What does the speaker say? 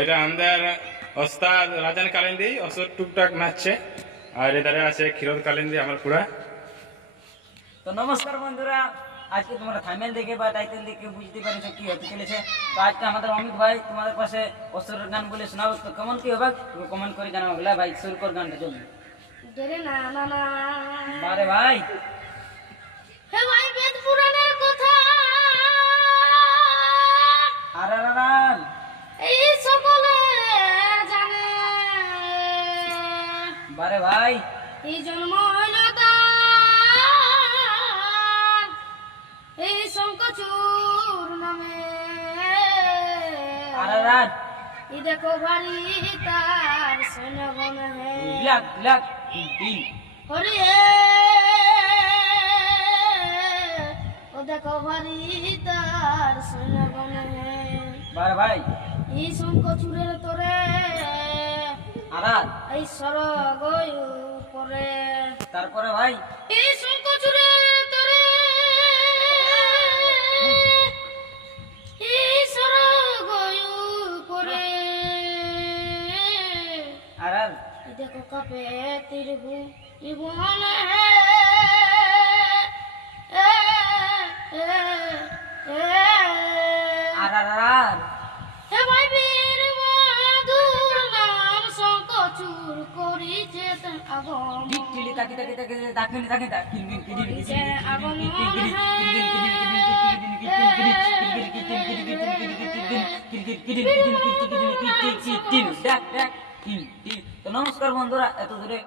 এটা আমাদের ওস্তাদ রাজান কালিন্দি অসর টুকটাক নাচছে, আর এধারে আছে ক্ষীরোদ কালিন্দি আমার পুরা। তো নমস্কার বন্ধুরা, আজকে তোমরা থাম্বনেল দেখে বা টাইটেল দেখে বুঝতে পারছো কি হতে চলেছে। তো আজকে আমাদের অমিত ভাই তোমাদের পাশে অসরের গান বলে শোনাবো। তো কেমন কি হবে কমেন্ট করে জানাবো। ভাই শুরু কর গানটা জলদি। জেরে না না না বারে ভাই, হে ভাই বেদ পুরাণের কথা আর আর আর আর। এই সকলে জানে। বারে ভাই, এই জন্ম হইল তার এই শঙ্কচূড় নামে। আর আর আর। এই দেখো ভারী তার সৈন্যগণ হে ব্ল্যাক ব্ল্যাক তিন। হরি ও দেখো ভারী তার সৈন্যগণ হে। বারে ভাই, এই শঙ্কচূড়ের তোরে আর আর। এই স্বর্গ উপরে। তারপরে ভাই, এই শঙ্কচূড়ের তোরে এই স্বর্গ উপরে। আর আর। এই দেখো কাপে ত্রিভুবন আর আর আর। হে ভাই বীর মধুর নাম শঙ্কচূড় করিছে আগমন। ডিকটিলি তাকি তাকি তাকি তাকি তাকি তাকি কিনবিন কিনবিন করিছে আগমন তো নমস্কার বন্ধুরা, এত দূরে